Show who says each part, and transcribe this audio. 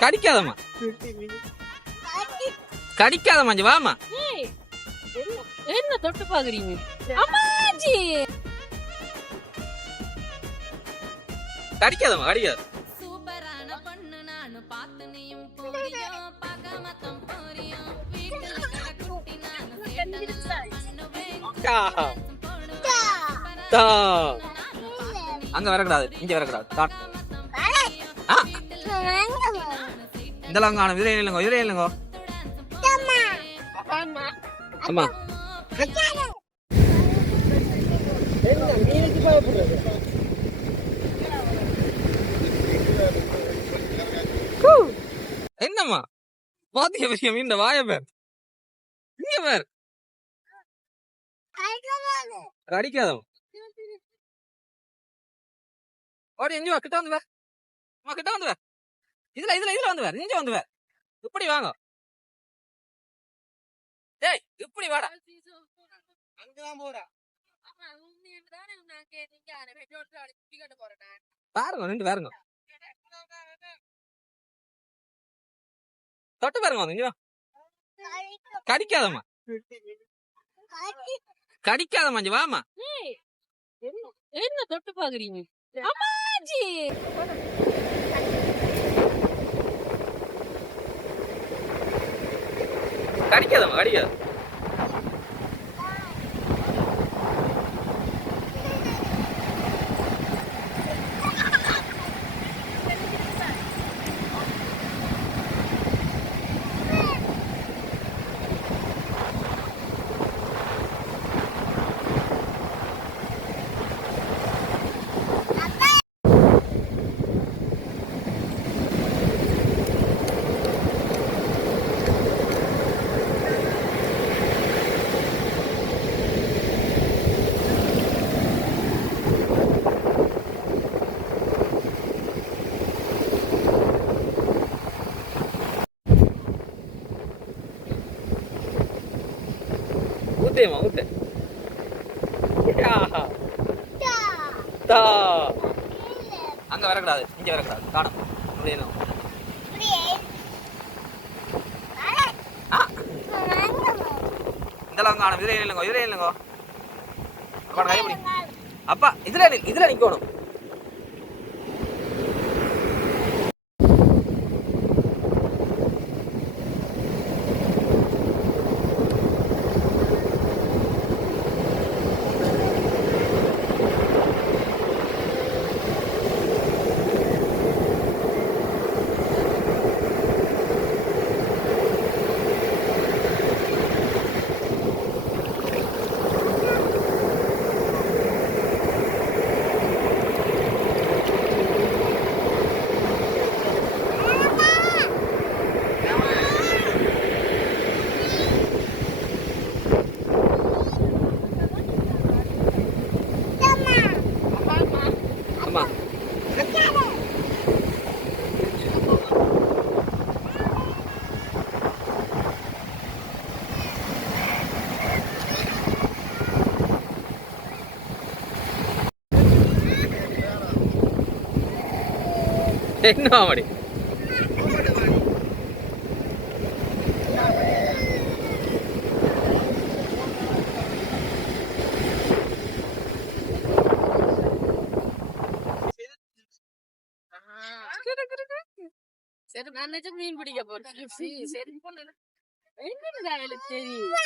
Speaker 1: கடிக்காதம்மா. கடிக்காதம்மா இங்க வாமா
Speaker 2: என்ன- தொட்டு பாக்குறீங்க? அம்மாஜி!
Speaker 1: கடிக்காதம்மா கடிக்காத.
Speaker 3: சூப்பரான பொண்ணு நானு பார்த்து நீயும் போறியோ? பகமத்தம் போறியோ? வீட்டுல கிடக்குட்டி நானு கேட்டனா பண்ணுவேன்.
Speaker 1: கா. தா. அங்க வரக்கூடாது இங்க வரக்கூடாது. இல்லைங்கோ இதுல இல்லைங்கோ அம்மா. என்னம்மா? பாத்திய பெரிய மீன் இந்த வாய பேர். இங்க பேர். கடிக்காதம் ஓடி இங்க வா கிட்ட வந்து அம்மா கிட்ட வந்து வேர் இதுல இதுல இதுல வந்து வேர் இங்க வந்து வேர் இப்படி வாங்க. டேய் இப்படி வாடா. அங்கதான் போறா. பாருங்க நின்று பாருங்க. தொட்டு பாருங்க வந்து. கடிக்காதம்மா. கடிக்காதம்மா இங்க வாமா
Speaker 2: என்ன தொட்டு பாக்குறீங்க? அம்மாஜி!
Speaker 1: கடிக்காதம்மா கடிக்காது ஊத்தேம்மா ஊத்து யா. தா. அங்க வரக்கூடாது இங்க வரக்கூடாது காணும் முடியணும் ஆ இதெல்லாம் காணும் இதுல இல்லைங்கோ இதுல இல்லைங்கோ அப்பா கை அப்பா இதுல இதுல நிக்கணும் என்ன மாடி?
Speaker 2: சரி நான் நிஜம் மீன் பிடிக்க போறேன் சரி பொண்ணு என்ன தெரியும்